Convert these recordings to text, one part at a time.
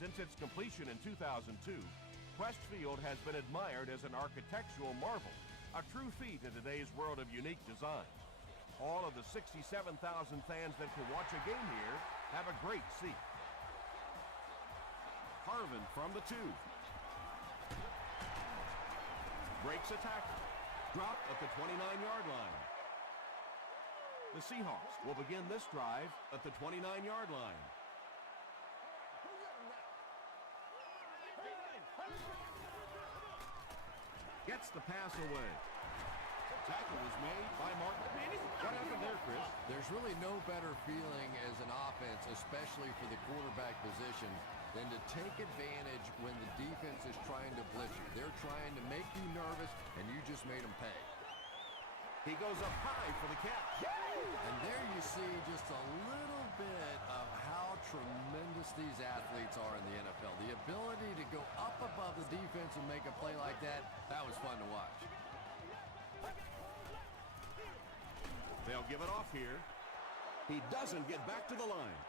Since its completion in 2002, Quest Field has been admired as an architectural marvel, a true feat in today's world of unique designs. All of the 67,000 fans that can watch a game here have a great seat. Harvin from the 2. Breaks a tackle. Dropped at the 29-yard line. The Seahawks will begin this drive at the 29-yard line. Gets the pass away. Tackle was made by Martin. What happened there, Chris? There's really no better feeling as an offense, especially for the quarterback position, than to take advantage when the defense is trying to blitz you. They're trying to make you nervous, and you just made them pay. He goes up high for the catch. And there you see just a little bit of how tremendous these athletes are in the NFL. The ability to go up above the defense and make a play like that, that was fun to watch. They'll give it off here. He doesn't get back to the line.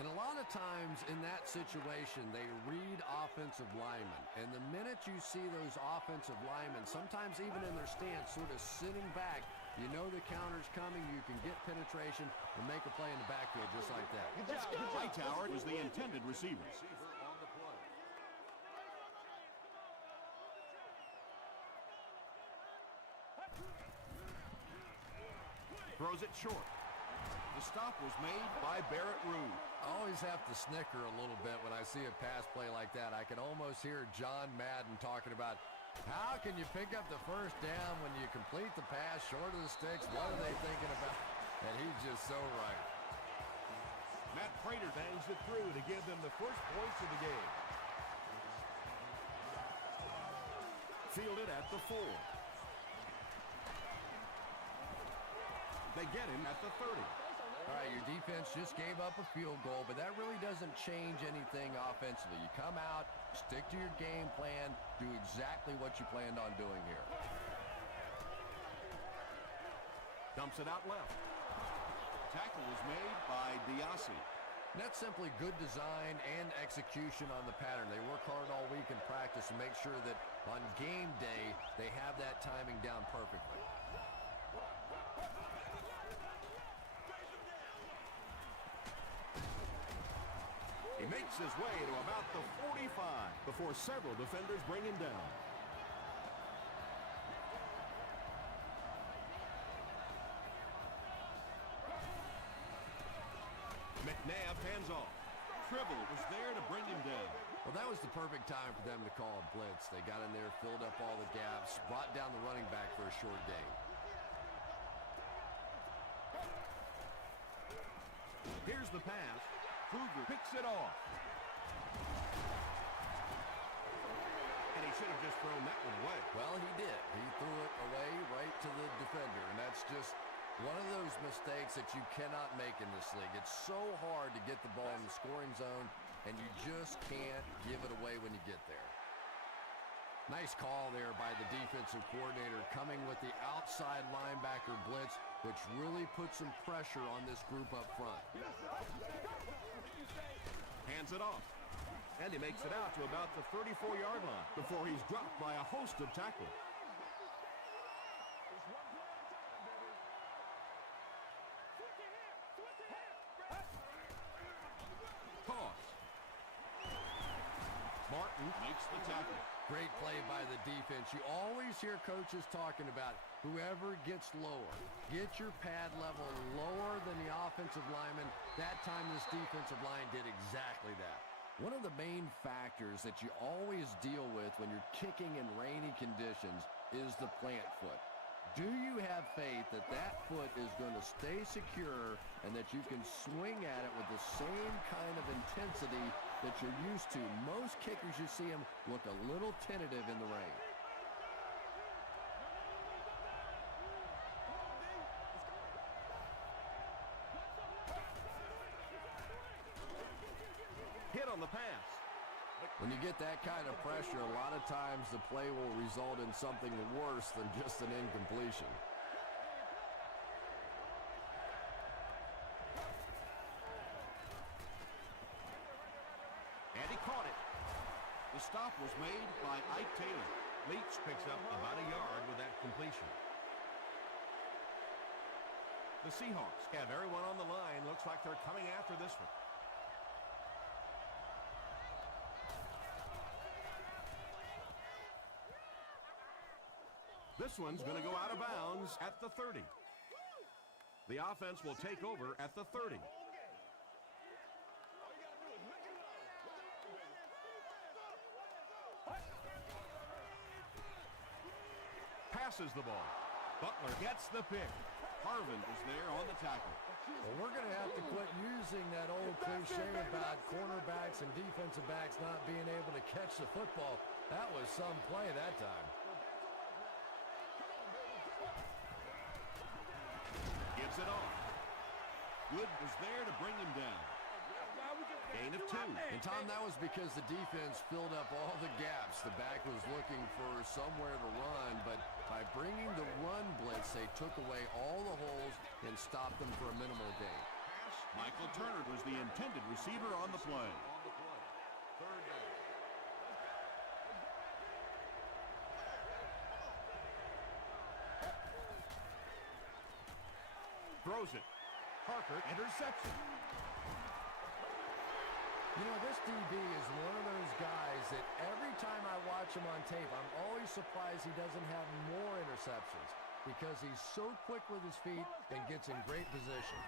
And a lot of times in that situation, they read offensive linemen. And the minute you see those offensive linemen, sometimes even in their stance, sort of sitting back, you know the counter's coming, you can get penetration and make a play in the backfield just like that. Hightower was the intended receiver. Throws it short. The stop was made by Barrett Ruud. I always have to snicker a little bit when I see a pass play like that. I can almost hear John Madden talking about how can you pick up the first down when you complete the pass short of the sticks? What are they thinking about? And he's just so right. Matt Prater bangs it through to give them the first points of the game. Fielded at the 4. They get him at the 30. All right, your defense just gave up a field goal, but that really doesn't change anything offensively. You come out, stick to your game plan, do exactly what you planned on doing here. Dumps it out left. Tackle was made by Diassi. That's simply good design and execution on the pattern. They work hard all week in practice to make sure that on game day, they have that timing down perfectly. He makes his way to about the 45 before several defenders bring him down. McNabb hands off. Tribble was there to bring him down. Well, that was the perfect time for them to call a blitz. They got in there, filled up all the gaps, brought down the running back for a short gain. Here's the pass. Kruger picks it off. And he should have just thrown that one away. Well, he did. He threw it away right to the defender, and that's just one of those mistakes that you cannot make in this league. It's so hard to get the ball in the scoring zone, and you just can't give it away when you get there. Nice call there by the defensive coordinator coming with the outside linebacker blitz, which really puts some pressure on this group up front. Hands it off. And he makes it out to about the 34-yard line before he's dropped by a host of tackles. Toss. Martin makes the tackle. Great play by the defense. You always hear coaches talking about whoever gets lower. Get your pad level lower than the offensive lineman. That time this defensive line did exactly that. One of the main factors that you always deal with when you're kicking in rainy conditions is the plant foot. Do you have faith that that foot is going to stay secure and that you can swing at it with the same kind of intensity that you're used to? Most kickers, you see them look a little tentative in the rain. Hit on the pass. When you get that kind of pressure, a lot of times the play will result in something worse than just an incompletion. And he caught it. The stop was made by Ike Taylor. Leach picks up about a yard with that completion. The Seahawks have everyone on the line. Looks like they're coming after this one. This one's going to go out of bounds at the 30. The offense will take over at the 30. Passes the ball. Butler gets the pick. Harvin is there on the tackle. Well, we're going to have to quit using that old cliche about cornerbacks and defensive backs not being able to catch the football. That was some play that time. Gives it off. Good was there to bring him down. Gain of 2. And, Tom, that was because the defense filled up all the gaps. The back was looking for somewhere to run, but by bringing the run blitz, they took away all the holes and stopped them for a minimal gain. Michael Turner was the intended receiver on the play. Third down. Throws it. Parker, interception. You know, this DB is one of those guys that every time I watch him on tape, I'm always surprised he doesn't have more interceptions because he's so quick with his feet and gets in great position.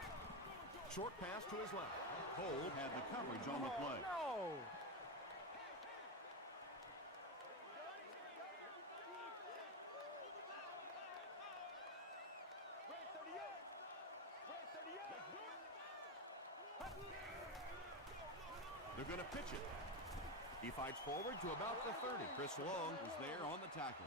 Short pass to his left. Cole had the coverage on the play. No! They're going to pitch it. He fights forward to about the 30. Chris Long Was there on the tackle.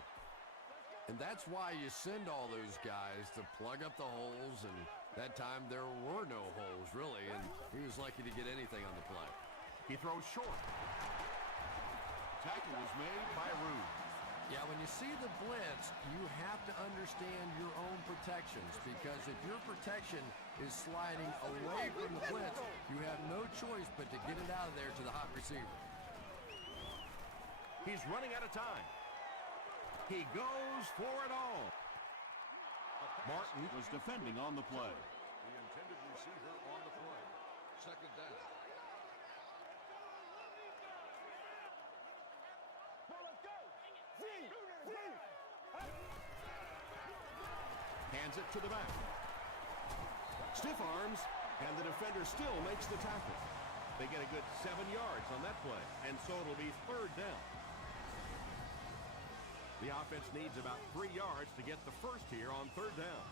And that's why you send all those guys to plug up the holes, and that time there were no holes, really, and he was lucky to get anything on the play. He throws short. Tackle was made by Rude. Yeah, when you see the blitz, you have to understand your own protections, because if your protection is sliding away from the blitz, you have no choice but to get it out of there to the hot receiver. He's running out of time. He goes for it all. Martin was defending on the play. The intended receiver on the play. Second down. Hands it to the back. Stiff arms, and the defender still makes the tackle. They get a good 7 yards on that play, and so it'll be third down. The offense needs about 3 yards to get the first here on third down.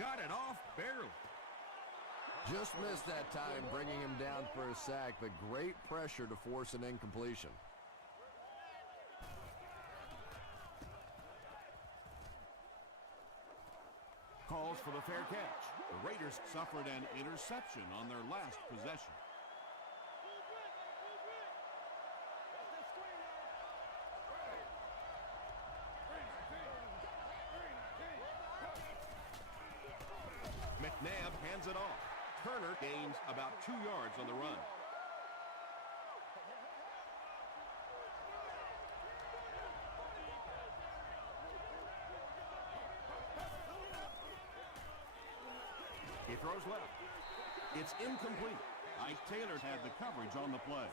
Got it off barely. Just missed that time, bringing him down for a sack, but great pressure to force an incompletion. Calls for the fair catch. The Raiders suffered an interception on their last possession. McNabb hands it off. Turner gains about 2 yards on the run. He throws left. It's incomplete. Ike Taylor had the coverage on the play.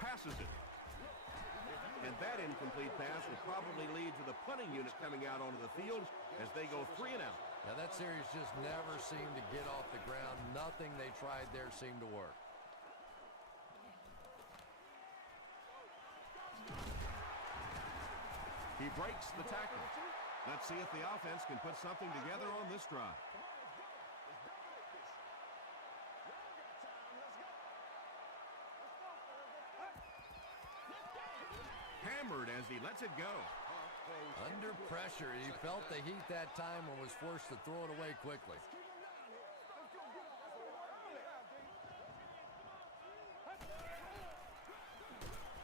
Passes it. And that incomplete pass will probably lead to the punting unit coming out onto the field as they go 3 and out. Now that series just never seemed to get off the ground. Nothing they tried there seemed to work. He breaks the tackle. Let's see if the offense can put something together on this drive. Hammered as he lets it go. Under pressure, he felt the heat that time and was forced to throw it away quickly.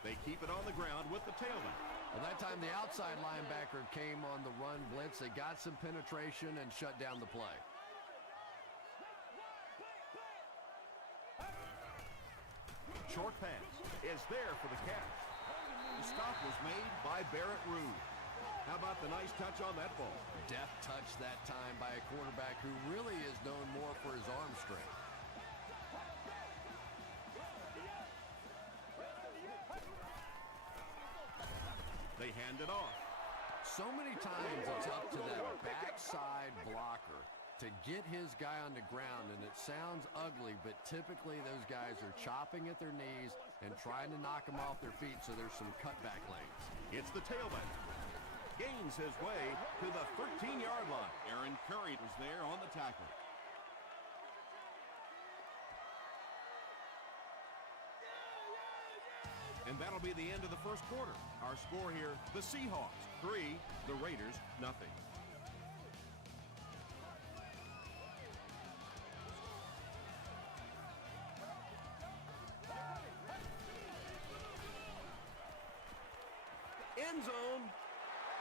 They keep it on the ground with the tailback. Well, that time the outside linebacker came on the run blitz. They got some penetration and shut down the play. Short pass is there for the catch. The stop was made by Barrett Ruud. How about the nice touch on that ball? Deft touch that time by a quarterback who really is known more for his arm strength. They hand it off. So many times it's up to that backside blocker to get his guy on the ground, and it sounds ugly, but typically those guys are chopping at their knees and trying to knock them off their feet, so there's some cutback lanes. It's the tailback. Gains his way to the 13-yard line. Aaron Curry was there on the tackle. And that'll be the end of the first quarter. Our score here, the Seahawks 3, the Raiders 0. End zone.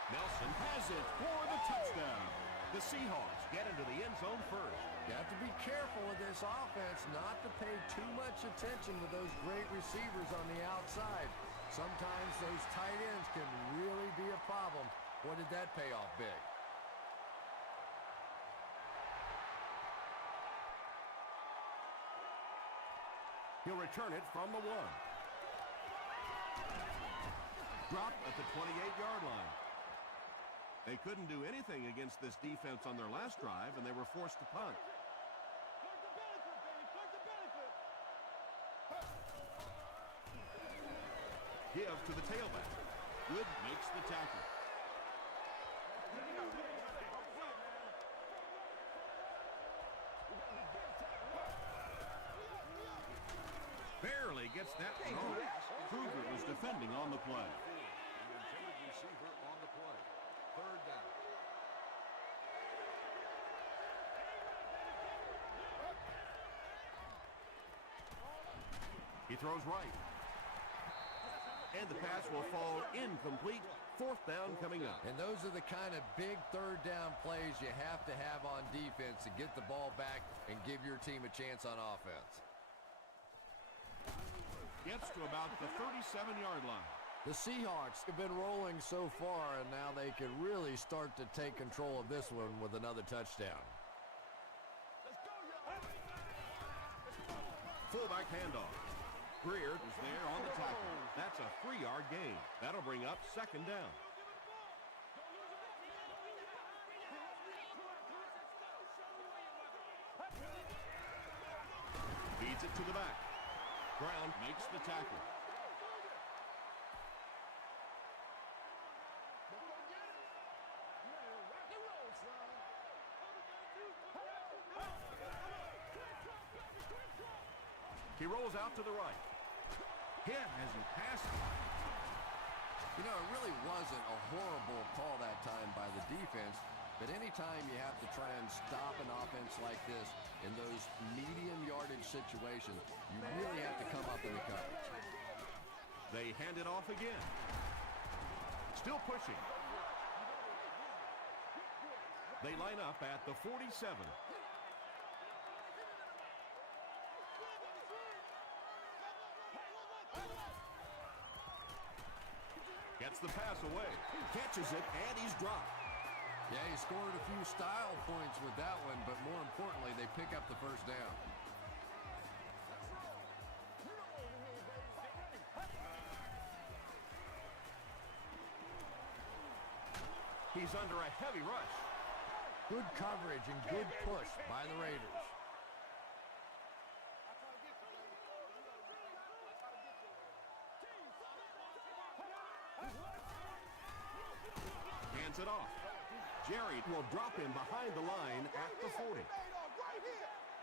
Nelson has it for the touchdown. The Seahawks get into the end zone first. You have to be careful with this offense not to pay too much attention with those great receivers on the outside. Sometimes those tight ends can really be a problem. Boy, did that pay off big. He'll return it from the 1. Drop at the 28-yard line. They couldn't do anything against this defense on their last drive, and they were forced to punt. Give to the tailback. Wood makes the tackle. Barely gets that one off. Kruger was defending on the play. The intended receiver on the play. Third down. He throws right. And the pass will fall incomplete. Fourth down coming up. And those are the kind of big third down plays you have to have on defense to get the ball back and give your team a chance on offense. Gets to about the 37-yard line. The Seahawks have been rolling so far, and now they can really start to take control of this one with another touchdown. Fullback handoff. Greer is there on the tackle. That's a 3-yard gain. That'll bring up second down. Feeds it to the back. Brown makes the tackle. He rolls out to the right. Hit as he passes. You know, it really wasn't a horrible call that time by the defense, but anytime you have to try and stop an offense like this in those medium yardage situations, you really have to come up in the coverage. They hand it off again. Still pushing. They line up at the 47. Gets the pass away. Catches it, and he's dropped. Yeah, he scored a few style points with that one, but more importantly, they pick up the first down. He's under a heavy rush. Good coverage and good push by the Raiders. Hands it off. Jerry will drop him behind the line at the 40.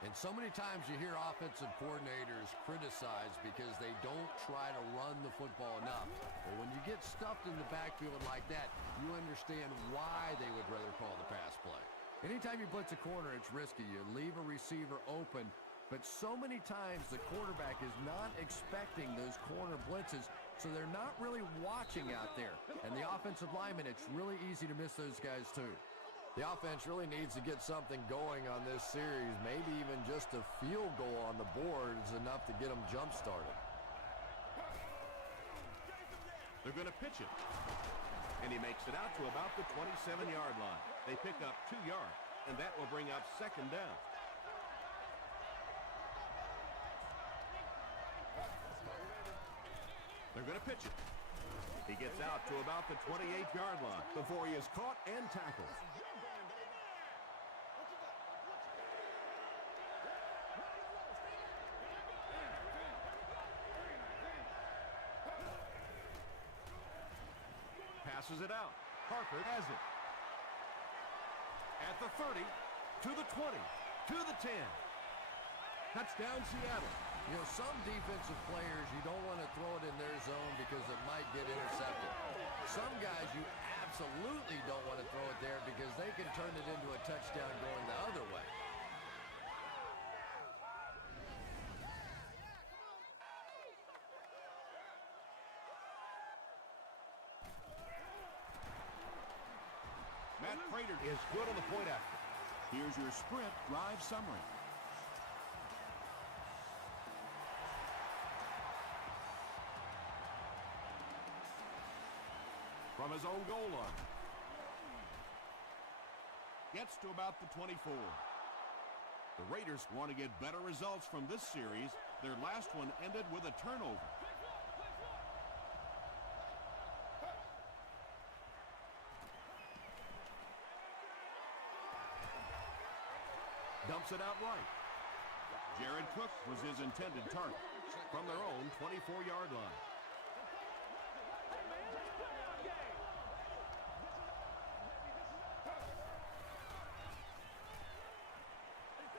And so many times you hear offensive coordinators criticized because they don't try to run the football enough. But when you get stuffed in the backfield like that, you understand why they would rather call the pass play. Anytime you blitz a corner, it's risky. You leave a receiver open. But so many times the quarterback is not expecting those corner blitzes, so they're not really watching out there. And the offensive linemen, it's really easy to miss those guys too. The offense really needs to get something going on this series. Maybe even just a field goal on the board is enough to get them jump-started. They're going to pitch it. And he makes it out to about the 27-yard line. They pick up 2 yards, and that will bring up second down. They're going to pitch it. He gets out to about the 28-yard line before he is caught and tackled. Passes it out. Parker has it. At the 30, to the 20, to the 10. Touchdown, Seattle. You know, some defensive players, you don't want to throw it in their zone because it might get intercepted. Some guys, you absolutely don't want to throw it there because they can turn it into a touchdown going the other way. Matt Prater is good on the point after. Here's your sprint drive summary. From his own goal line. Gets to about the 24. The Raiders want to get better results from this series. Their last one ended with a turnover. Dumps it out right. Jared Cook was his intended target from their own 24-yard line.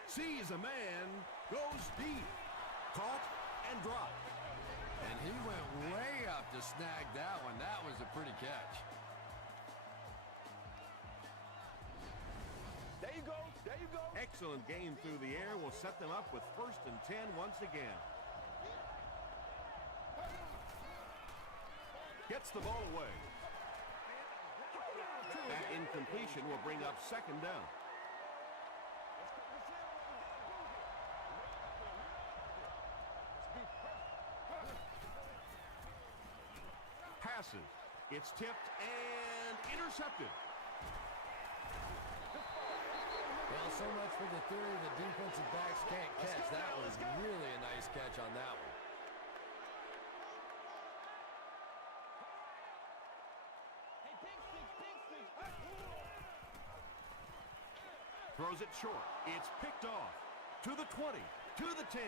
Sees a man, goes deep, caught and dropped. And he went way up to snag that one. That was a pretty catch. There you go. There you go. Excellent game through the air will set them up with 1st and 10 once again. Gets the ball away. That incompletion will bring up second down. Passes. It's tipped and intercepted. Well, so much for the theory that defensive backs can't catch. That was really a nice catch on that one. Throws it short. It's picked off. To the 20. To the 10.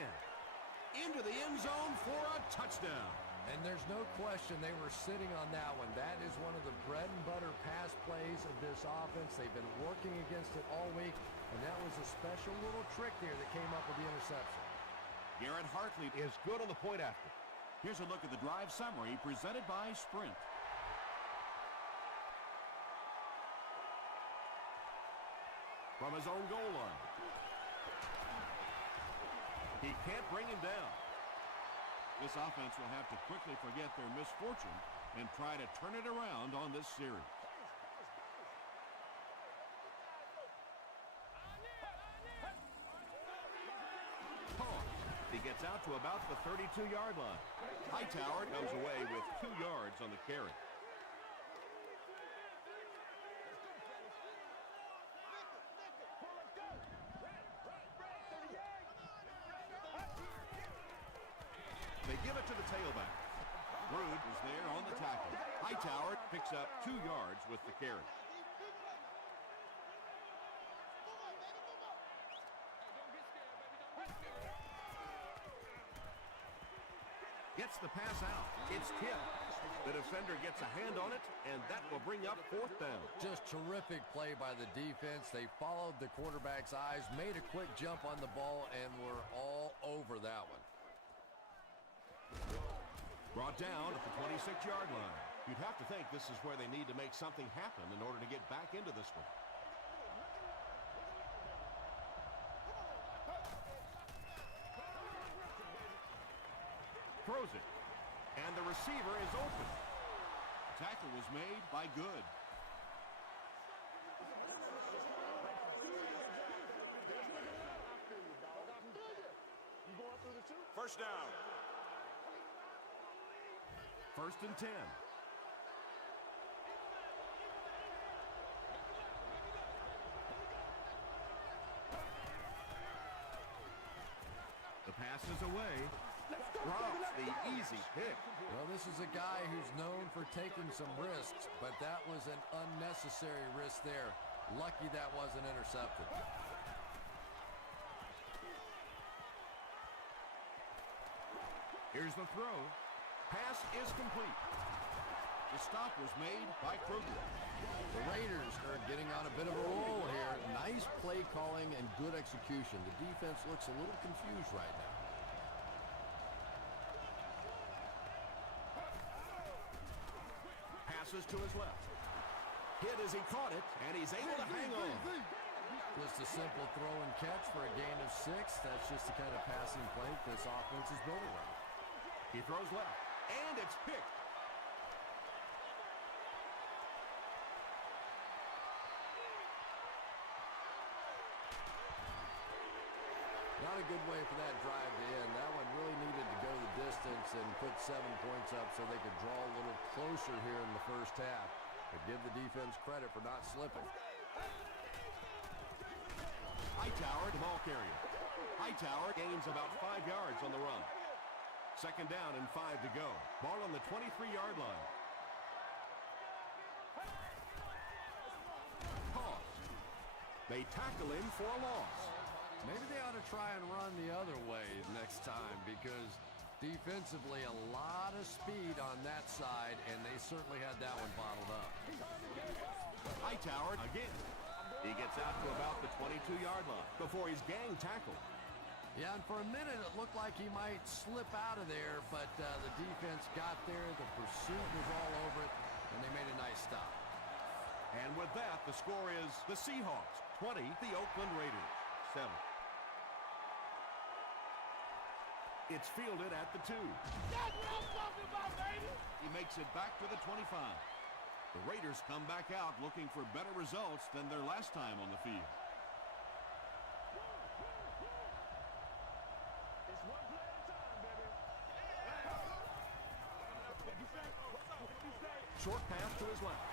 Into the end zone for a touchdown. And there's no question they were sitting on that one. That is one of the bread and butter pass plays of this offense. They've been working against it all week, and that was a special little trick there that came up with the interception. Garrett Hartley is good on the point after. Here's a look at the drive summary presented by Sprint. From his own goal line. He can't bring him down. This offense will have to quickly forget their misfortune and try to turn it around on this series. He gets out to about the 32-yard line. Hightower comes away with 2 yards on the carry. They give it to the tailback. Rude is there on the tackle. Hightower picks up 2 yards with the carry. Gets the pass out. It's tipped. The defender gets a hand on it, and that will bring up 4th down. Just terrific play by the defense. They followed the quarterback's eyes, made a quick jump on the ball, and were all over that one. Brought down at the 26-yard line. You'd have to think this is where they need to make something happen in order to get back into this one. Throws it. And the receiver is open. Tackle was made by Good. First down. 1st and 10. The pass is away. Drops the easy pick. Well, this is a guy who's known for taking some risks, but that was an unnecessary risk there. Lucky that wasn't intercepted. Here's the throw. Pass is complete. The stop was made by Kruger. The Raiders are getting on a bit of a roll here. Nice play calling and good execution. The defense looks a little confused right now. Passes to his left. Hit as he caught it, and he's able to hang on. Just a simple throw and catch for a gain of 6. That's just the kind of passing play this offense is built around. He throws left, and it's picked. Not a good way for that drive to end. That one really needed to go the distance and put 7 points up so they could draw a little closer here in the first half. But give the defense credit for not slipping. Hightower, the ball carrier. Hightower gains about 5 yards on the run. 2nd down and 5 to go. Ball on the 23-yard line. Pause. They tackle him for a loss. Maybe they ought to try and run the other way next time because defensively a lot of speed on that side, and they certainly had that one bottled up. Hightower again. He gets out to about the 22-yard line before he's gang tackled. Yeah, and for a minute it looked like he might slip out of there, but the defense got there, the pursuit was all over it, and they made a nice stop. And with that, the score is the Seahawks 20, the Oakland Raiders 7. It's fielded at the 2. That's what I'm talking about, baby! He makes it back to the 25. The Raiders come back out looking for better results than their last time on the field. It's one play at a time, baby. Short pass to his left.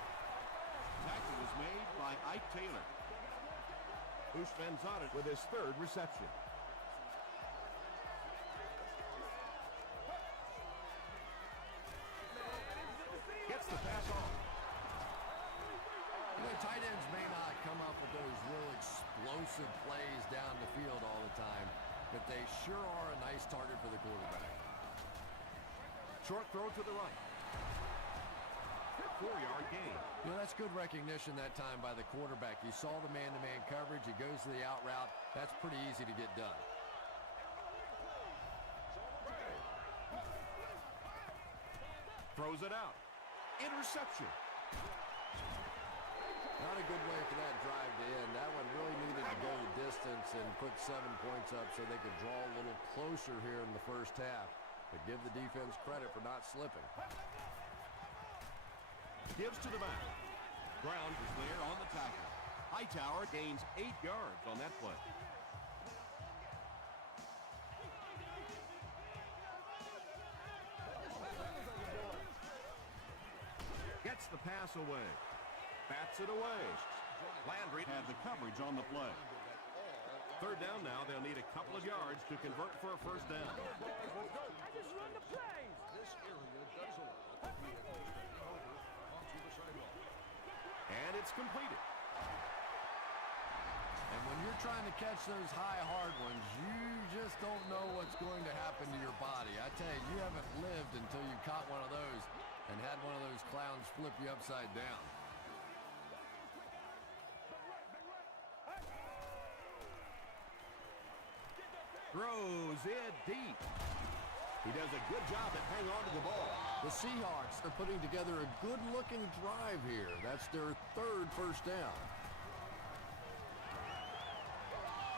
Tackle was made by Ike Taylor. Ushman's on it with his 3rd reception. Gets the pass off. You know, tight ends may not come up with those real explosive plays down the field all the time, but they sure are a nice target for the quarterback. Short throw to the right. 4-yard gain. You know, that's good recognition that time by the quarterback. He saw the man-to-man coverage. He goes to the out route. That's pretty easy to get done. Throws it out. Interception. Not a good way for that drive to end. That one really needed to go the distance and put 7 points up so they could draw a little closer here in the first half. But give the defense credit for not slipping. Gives to the back. Brown is there on the tackle. Hightower gains 8 yards on that play. Gets the pass away. Bats it away. Landry had the coverage on the play. 3rd down now. They'll need a couple of yards to convert for a 1st down. I just run the plays. This area does allow the vehicles to come over onto the sidewalk. And it's completed. And when you're trying to catch those high, hard ones, you just don't know what's going to happen to your body. I tell you, you haven't lived until you caught one of those and had one of those clowns flip you upside down. Throws it deep. He does a good job at hanging on to the ball. The Seahawks are putting together a good-looking drive here. That's their 3rd first down.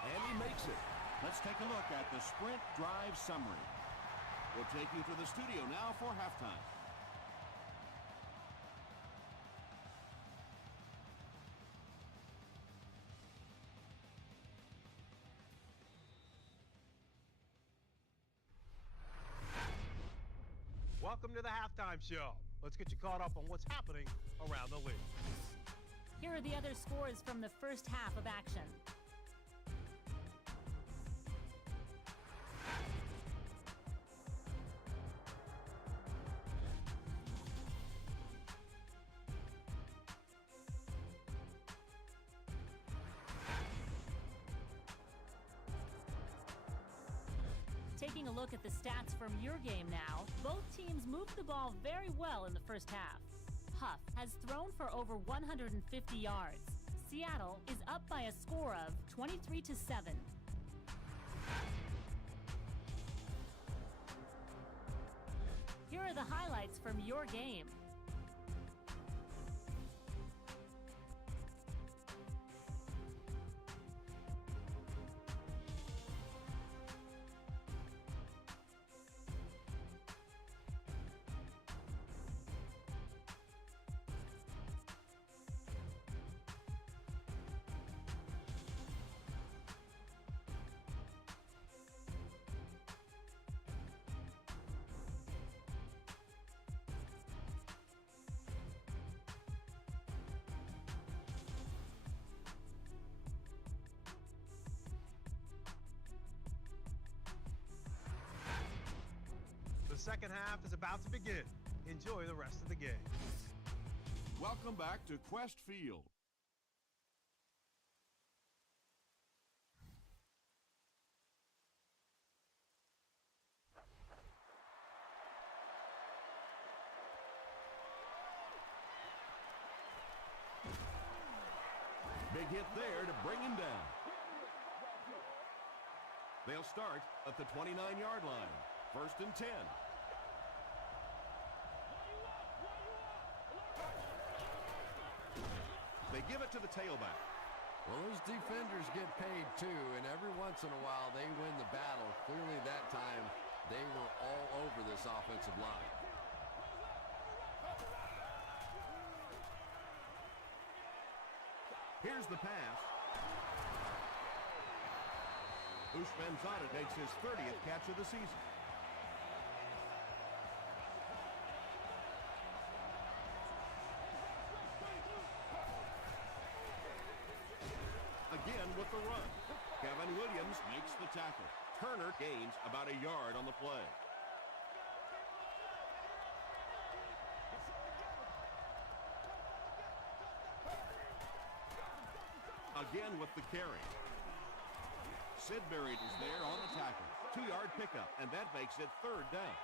And he makes it. Let's take a look at the sprint drive summary. We'll take you to the studio now for halftime. Welcome to the halftime show. Let's get you caught up on what's happening around the league. Here are the other scores from the first half of action. Taking a look at the stats from your game now, both teams moved the ball very well in the first half. Huff has thrown for over 150 yards. Seattle is up by a score of 23-7. Here are the highlights from your game. The second half is about to begin. Enjoy the rest of the game. Welcome back to Quest Field. Big hit there to bring him down. They'll start at the 29-yard line. First and 10. They give it to the tailback. Well, those defenders get paid too, and every once in a while they win the battle. Clearly that time they were all over this offensive line. Here's the pass. Ushmanzada makes his 30th catch of the season. Again with the run. Kevin Williams makes the tackle. Turner gains about a yard on the play. Again with the carry. Sidbury is there on the tackle. 2-yard pickup, and that makes it third down.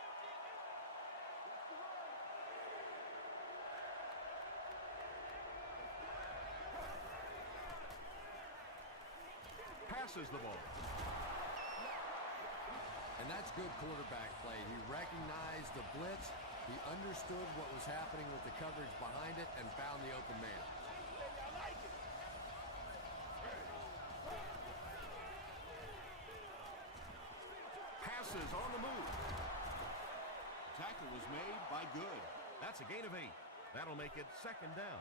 Passes the ball. And that's good quarterback play. He recognized the blitz. He understood what was happening with the coverage behind it and found the open man. Passes on the move. Tackle was made by Good. That's a gain of 8. That'll make it second down.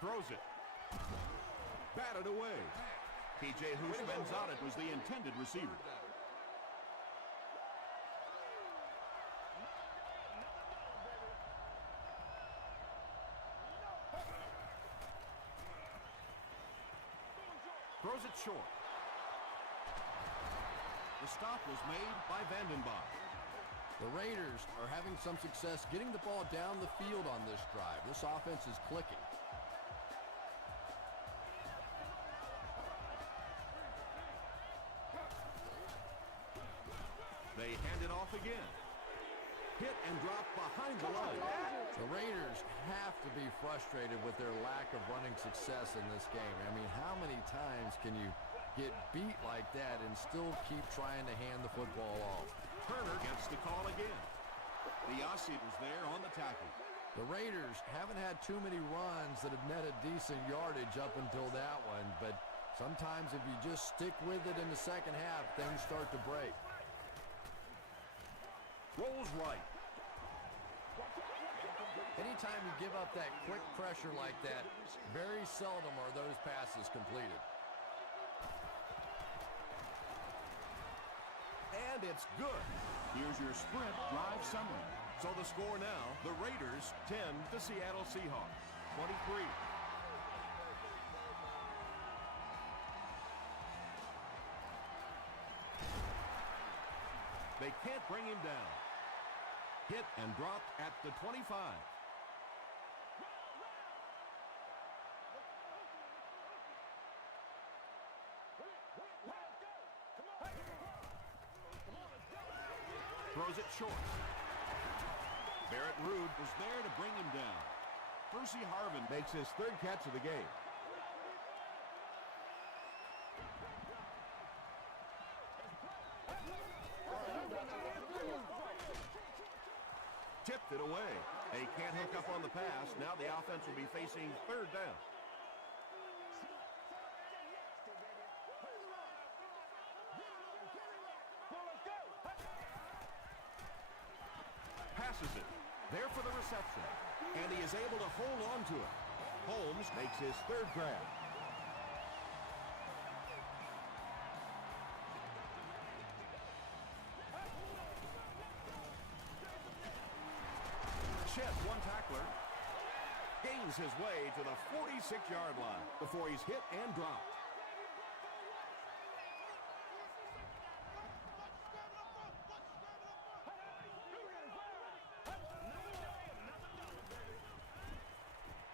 Throws it. Batted away. P.J. Ushmanzada was the intended receiver. Throws it short. The stop was made by Vandenbach. The Raiders are having some success getting the ball down the field on this drive. This offense is clicking. They hand it off again. Hit and drop behind the line. The Raiders have to be frustrated with their lack of running success in this game. I mean, how many times can you get beat like that and still keep trying to hand the football off? Turner gets the call again. The Ossie is there on the tackle. The Raiders haven't had too many runs that have netted decent yardage up until that one, but sometimes if you just stick with it in the second half, things start to break. Rolls right. Anytime you give up that quick pressure like that, very seldom are those passes completed. And it's good. Here's your sprint drive summary. So the score now, the Raiders 10, the Seattle Seahawks 23. They can't bring him down. Hit and dropped at the 25. Throws it short. Barrett Ruud was there to bring him down. Percy Harvin Makes his third catch of the game. tipped it away. They can't hook up on the pass. Now the offense will be facing third down. Passes it. There for the reception. And he is able to hold on to it. Holmes makes his third grab. Shed one tackler. Gains his way to the 46-yard line before he's hit and dropped.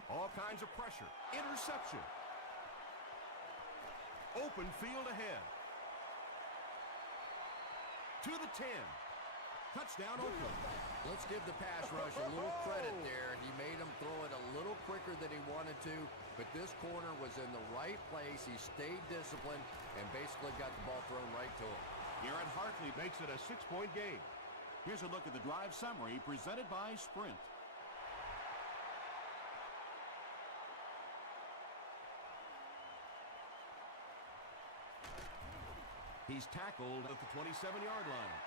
All kinds of pressure. Interception. Open field ahead. To the 10. Touchdown Oakland. Let's give the pass rush a little credit there. He made him throw it a little quicker than he wanted to, but this corner was in the right place. He stayed disciplined and basically got the ball thrown right to him. Garrett Hartley makes it a 6-point game. Here's a look at the drive summary presented by Sprint. He's tackled at the 27-yard line.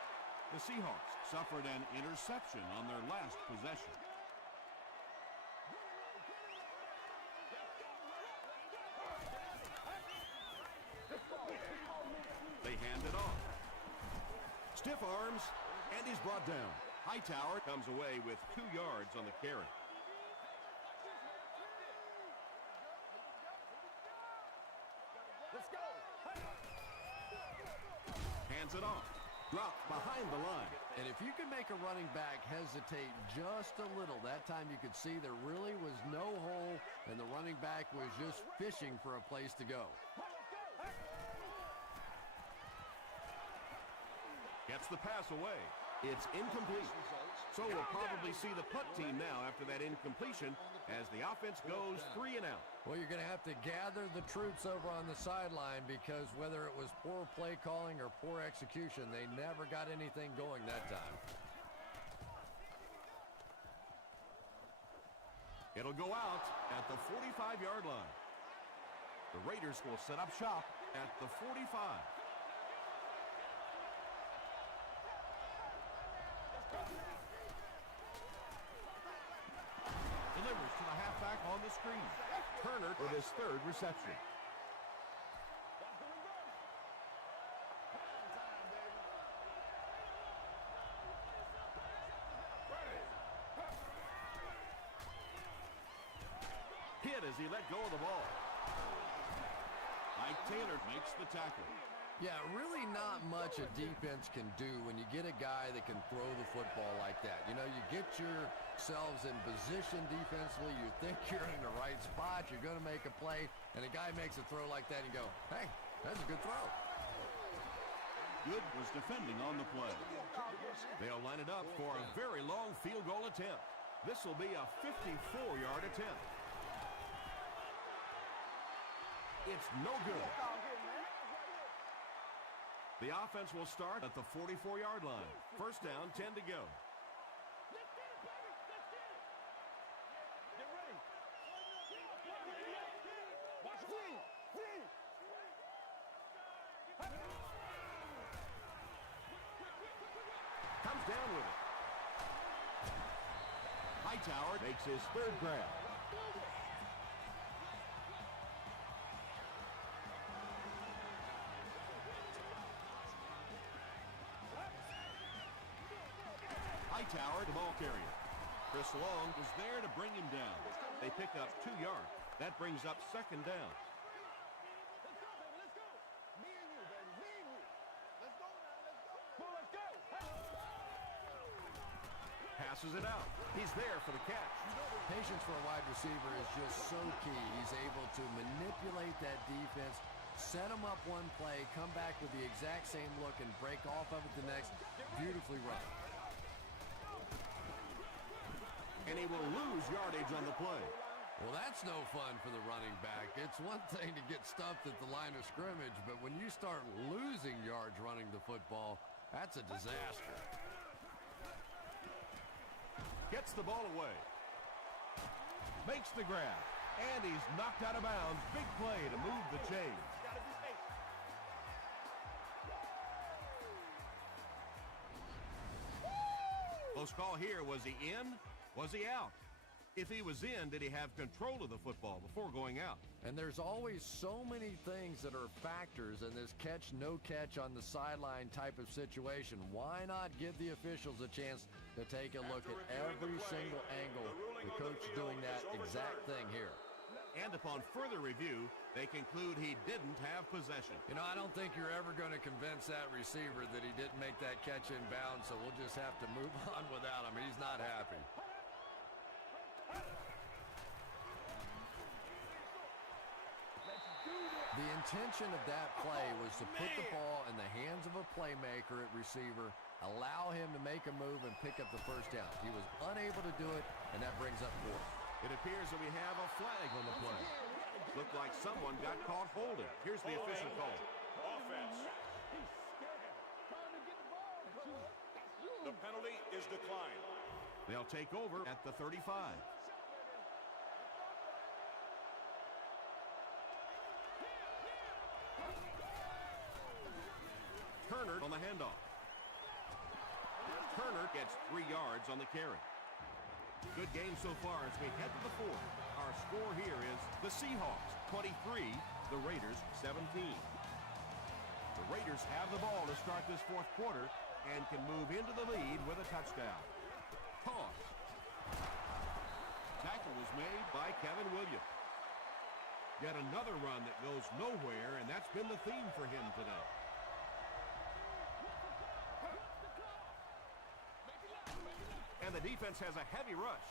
The Seahawks suffered an interception on their last possession. They hand it off. Stiff arms, and he's brought down. Hightower comes away with 2 yards on the carry. Let's go. Hands it off. Dropped behind the line. And if you can make a running back hesitate just a little, that time you could see there really was no hole, and the running back was just fishing for a place to go. Gets the pass away. It's incomplete. So we'll probably see the punt team now after that incompletion as the offense goes 3 and out. Well, you're going to have to gather the troops over on the sideline because whether it was poor play calling or poor execution, they never got anything going that time. It'll go out at the 45-yard line. The Raiders will set up shop at the 45. Delivers to the halfback on the screen. Turner with his 3rd reception. Hit as he let go of the ball. Mike Taylor makes the tackle. Yeah, really not much a defense can do when you get a guy that can throw the football like that. You know, you get yourselves in position defensively, you think you're in the right spot, you're going to make a play, and a guy makes a throw like that, and you go, hey, that's a good throw. Good was defending on the play. They'll line it up for a very long field goal attempt. This will be a 54-yard attempt. It's no good. The offense will start at the 44-yard line. First down, 10 to go. Hightower makes his third grab. Hightower, the ball carrier. Chris Long was there to bring him down. They pick up 2 yards. That brings up second down. Passes it out. He's there for the catch. Patience for a wide receiver is just so key. He's able to manipulate that defense, set them up one play, come back with the exact same look, and break off of it the next. Beautifully run. And he will lose yardage on the play. Well, that's no fun for the running back. It's one thing to get stuffed at the line of scrimmage, but when you start losing yards running the football, that's a disaster. Gets the ball away. Makes the grab. And he's knocked out of bounds. Big play to move the chains. Close call here. Was he in? Was he out? If he was in, did he have control of the football before going out? And there's always so many things that are factors in this catch, no catch on the sideline type of situation. Why not give the officials a chance to take a look at every single angle? The coach doing that exact thing here. And upon further review, they conclude he didn't have possession. You know, I don't think you're ever going to convince that receiver that he didn't make that catch in bounds, so we'll just have to move on without him. He's not happy. The intention of that play was to put the ball in the hands of a playmaker at receiver, allow him to make a move and pick up the first down. He was unable to do it, and that brings up 4. It appears that we have a flag on the play. Looked like someone got caught holding. Here's the official call. Offense. The penalty is declined. They'll take over at the 35. Turner on the handoff. Turner gets 3 yards on the carry. Good game so far as we head to the 4th. Our score here is the Seahawks 23, the Raiders 17. The Raiders have the ball to start this 4th quarter and can move into the lead with a touchdown. Toss. Tackle was made by Kevin Williams. Yet another run that goes nowhere, and that's been the theme for him today. And the defense has a heavy rush.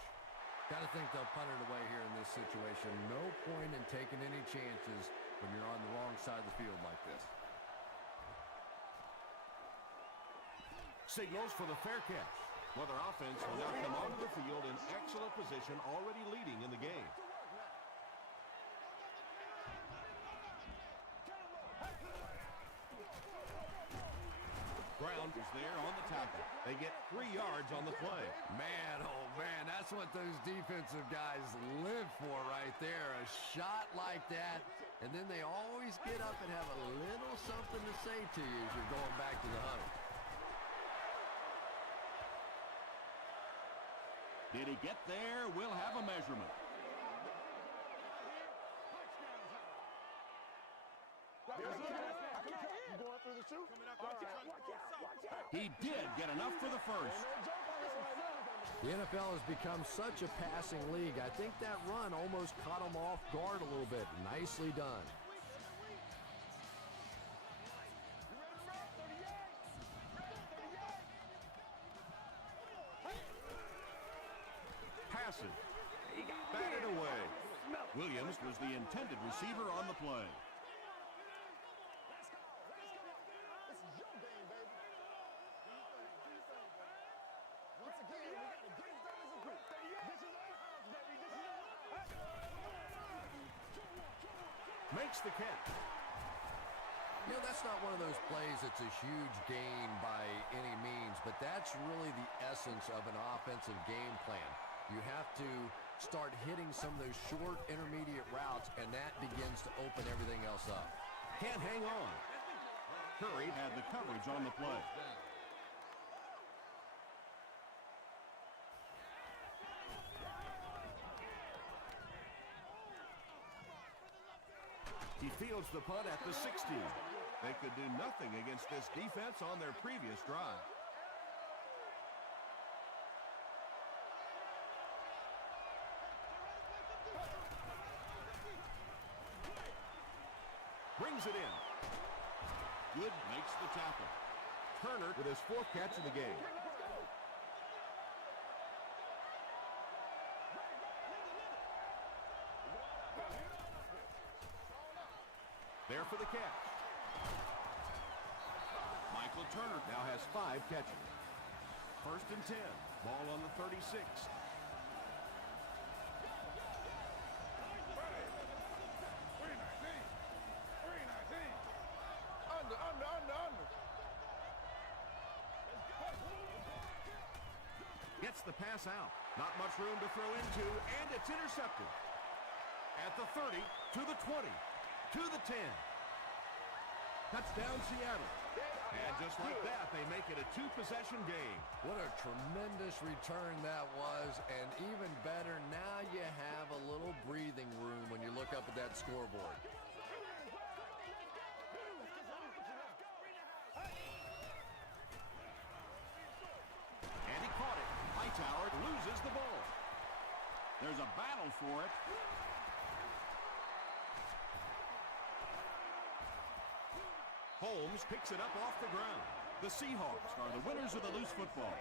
Got to think they'll punt it away here in this situation. No point in taking any chances when you're on the wrong side of the field like this. Signals for the fair catch. Well, their offense will now come onto the field in excellent position, already leading in the game. Brown is there on the tackle. They get 3 yards on the play. Man, oh man, that's what those defensive guys live for right there. A shot like that, and then they always get up and have a little something to say to you as you're going back to the huddle. Did he get there? We'll have a measurement. He did get enough for the first. The NFL has become such a passing league. I think that run almost caught him off guard a little bit. Nicely done. Passes. Batted away. Williams was the intended receiver on the play. Makes the catch. You know, that's not one of those plays that's a huge gain by any means, but that's really the essence of an offensive game plan. You have to start hitting some of those short intermediate routes, and that begins to open everything else up. Can't hang on. Curry had the coverage on the play. He fields the punt at the 16. They could do nothing against this defense on their previous drive. Brings it in. Good makes the tackle. Turner with his 4th catch of the game. There for the catch. Michael Turner now has 5 catches. 1st and 10. Ball on the 36. Gets the pass out. Not much room to throw into, and it's intercepted. At the 30, to the 20, to the 10. Touchdown, Seattle. And just like that, they make it a 2-possession game. What a tremendous return that was, and even better, now you have a little breathing room when you look up at that scoreboard. And he caught it. Hightower loses the ball. There's a battle for it. Holmes picks it up off the ground. The Seahawks are the winners of the loose football.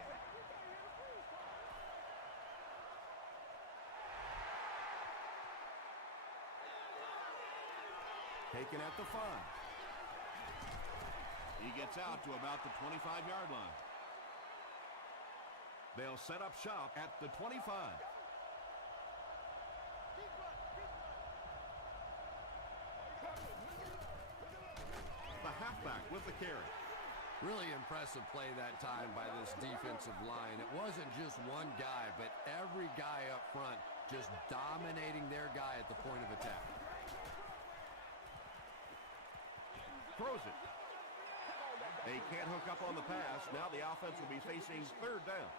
Taken at the 5. He gets out to about the 25-yard line. They'll set up shop at the 25. The halfback with the carry. Really impressive play that time by this defensive line. It wasn't just one guy, but every guy up front just dominating their guy at the point of attack. Throws it. They can't hook up on the pass. Now the offense will be facing 3rd down.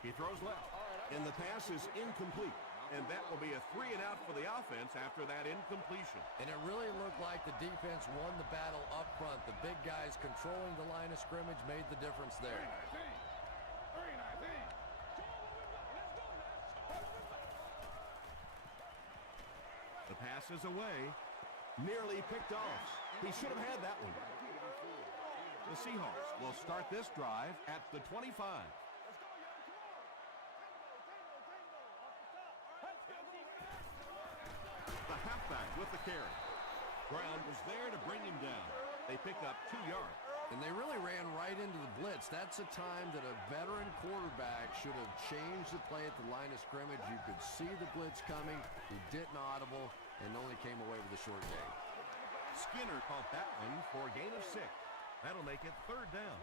He throws left, and the pass is incomplete. And that will be a 3 and out for the offense after that incompletion. And it really looked like the defense won the battle up front. The big guys controlling the line of scrimmage made the difference there. The pass is away, nearly picked off. He should have had that one. The Seahawks will start this drive at the 25. The halfback with the carry. Brown was there to bring him down. They pick up 2 yards. And they really ran right into the blitz. That's a time that a veteran quarterback should have changed the play at the line of scrimmage. You could see the blitz coming. He didn't audible and only came away with a short gain. Skinner caught that one for a gain of 6. That'll make it 3rd down.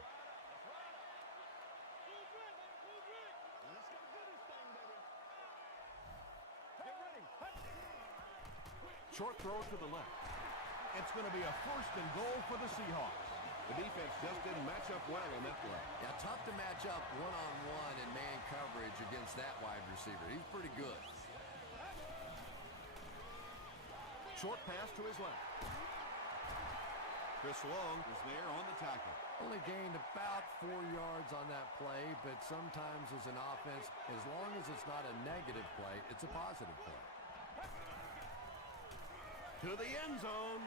Short throw to the left. It's going to be a 1st and goal for the Seahawks. The defense just didn't match up well on that play. Yeah, tough to match up one-on-one in man coverage against that wide receiver. He's pretty good. Short pass to his left. Chris Long was there on the tackle. Only gained about 4 yards on that play, but sometimes as an offense, as long as it's not a negative play, it's a positive play. To the end zone.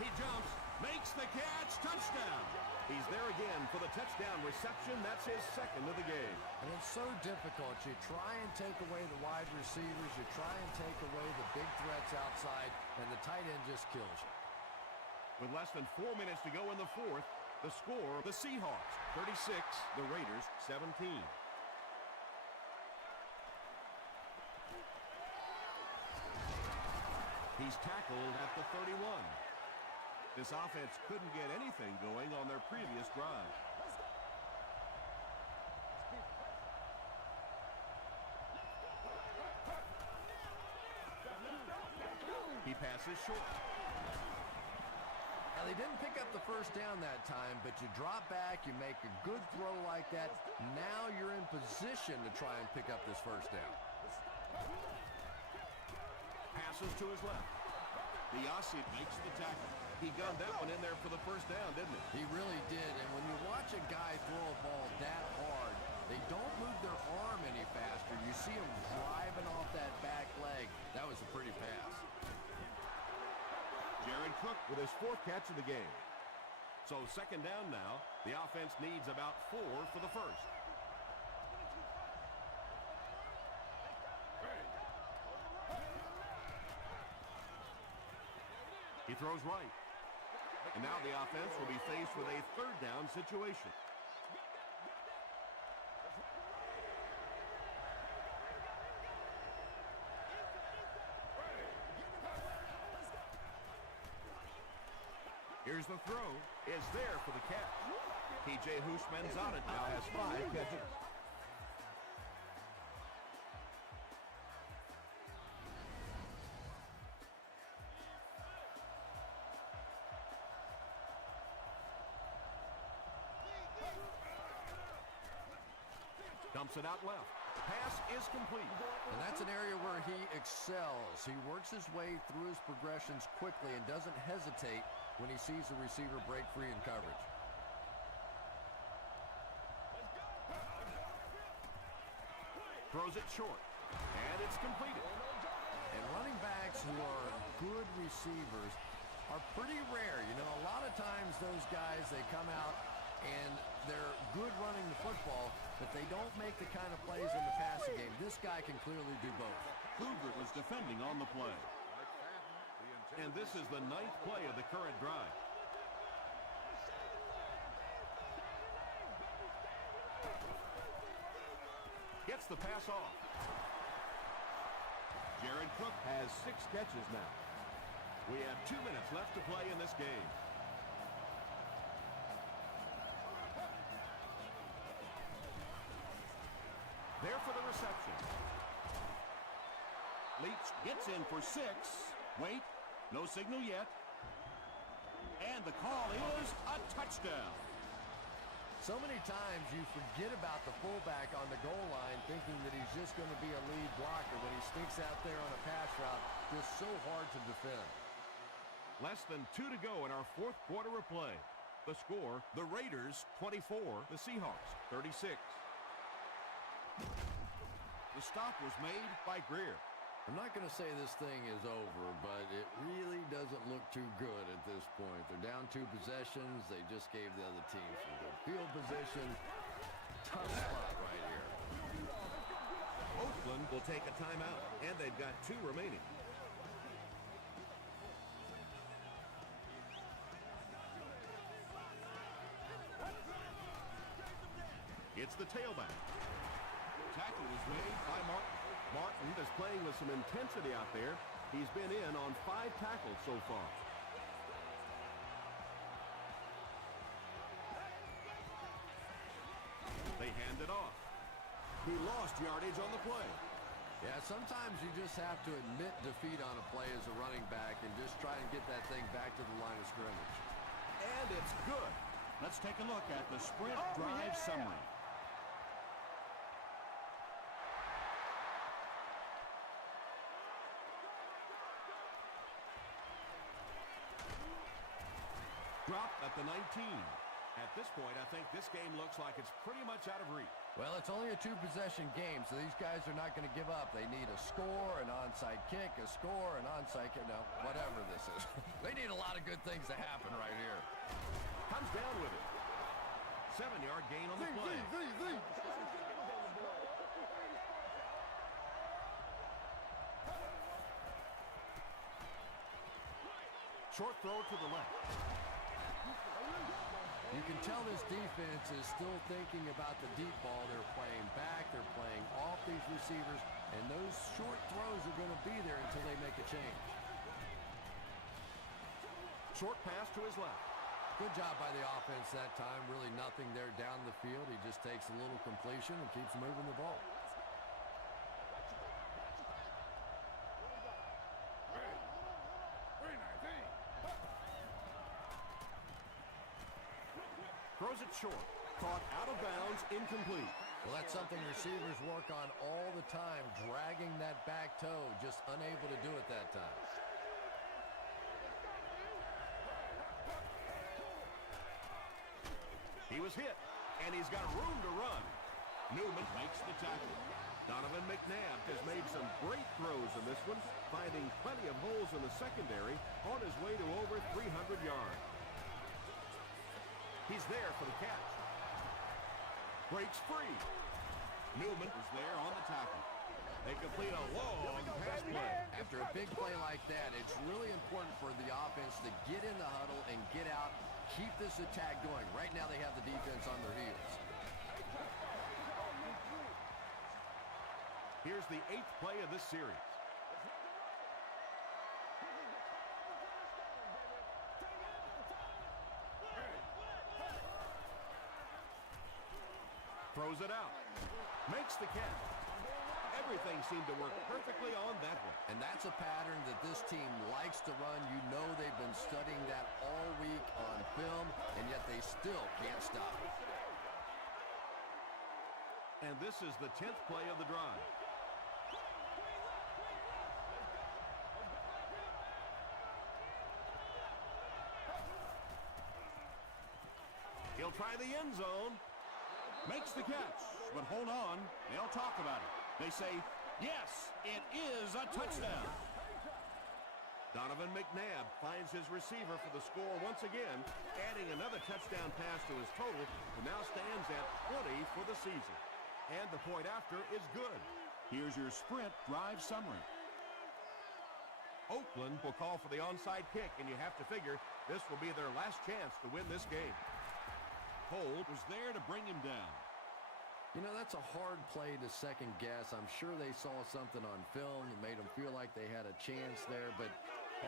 He jumps, makes the catch, touchdown. He's there again for the touchdown reception. That's his 2nd of the game. And it's so difficult. You try and take away the wide receivers. You try and take away the big threats outside, and the tight end just kills you. With less than 4 minutes to go in the 4th, the score, the Seahawks 36, the Raiders 17. He's tackled at the 31. This offense couldn't get anything going on their previous drive. He passes short. Yeah, they didn't pick up the first down that time, but you drop back, you make a good throw like that. Now you're in position to try and pick up this first down. Passes to his left. Biasi makes the tackle. He gunned that one in there for the first down, didn't he? He really did, and when you watch a guy throw a ball that hard, they don't move their arm any faster. You see him driving off that back leg. That was a pretty pass. Jared Cook with his 4th catch of the game. So second down now. The offense needs about 4 for the first. He throws right. And now the offense will be faced with a 3rd down situation. Here's the throw. Is there for the catch. P.J. Houshmandzadeh now has 5 catches. Dumps it out left. Pass is complete. And that's an area where he excels. He works his way through his progressions quickly and doesn't hesitate when he sees the receiver break free in coverage. Throws it short. And it's completed. And running backs who are good receivers are pretty rare. You know, a lot of times those guys, they come out and they're good running the football, but they don't make the kind of plays in the passing game. This guy can clearly do both. Cougar was defending on the play. And this is the 9th play of the current drive. Gets the pass off. Jared Cook has 6 catches now. We have 2 minutes left to play in this game. There for the reception. Leach gets in for 6. Wait, no signal yet. And the call is a touchdown. So many times you forget about the fullback on the goal line thinking that he's just going to be a lead blocker when he sneaks out there on a pass route. Just so hard to defend. Less than 2 to go in our 4th quarter of play. The score, the Raiders 24, the Seahawks 36. The stop was made by Greer. I'm not going to say this thing is over, but it really doesn't look too good at this point. They're down 2 possessions. They just gave the other team some good field position. Tough spot right here. Oakland will take a timeout, and they've got 2 remaining. It's the tailback. Tackle was made by Martin. Martin is playing with some intensity out there. He's been in on 5 tackles so far. They hand it off. He lost yardage on the play. Yeah, sometimes you just have to admit defeat on a play as a running back and just try and get that thing back to the line of scrimmage. And it's good. Let's take a look at the sprint drive summary. Dropped at the 19. At this point, I think this game looks like it's pretty much out of reach. Well, it's only a 2-possession game, so these guys are not going to give up. They need a score, an onside kick, a score, an onside kick. No, whatever this is. They need a lot of good things to happen right here. Comes down with it. 7-yard gain on the play. Short throw to the left. You can tell this defense is still thinking about the deep ball. They're playing back, they're playing off these receivers, and those short throws are going to be there until they make a change. Short pass to his left. Good job by the offense that time. Really nothing there down the field. He just takes a little completion and keeps moving the ball. Throws it short. Caught out of bounds, incomplete. Well, that's something receivers work on all the time, dragging that back toe, just unable to do it that time. He was hit, and he's got room to run. Newman makes the tackle. Donovan McNabb has made some great throws in this one, finding plenty of holes in the secondary on his way to over 300 yards. He's there for the catch. Breaks free. Newman is there on the tackle. They complete a long pass play. After a big play like that, it's really important for the offense to get in the huddle and get out, keep this attack going. Right now they have the defense on their heels. Here's the 8th play of this series. Throws it out. Makes the catch. Everything seemed to work perfectly on that one. And that's a pattern that this team likes to run. You know they've been studying that all week on film, and yet they still can't stop it. And this is the 10th play of the drive. He'll try the end zone. Makes the catch, but hold on. They'll talk about it. They say, yes, it is a touchdown. Donovan McNabb finds his receiver for the score once again, adding another touchdown pass to his total, and now stands at 20 for the season. And the point after is good. Here's your sprint drive summary. Oakland will call for the onside kick, and you have to figure this will be their last chance to win this game. Cole was there to bring him down. You know, that's a hard play to second guess. I'm sure they saw something on film that made them feel like they had a chance there, but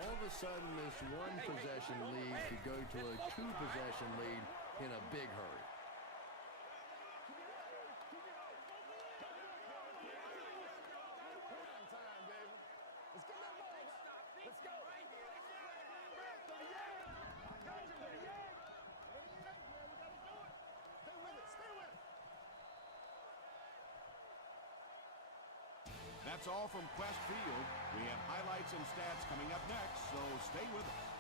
all of a sudden this one possession lead could go to a 2-possession lead in a big hurry. That's all from Quest Field. We have highlights and stats coming up next, so stay with us.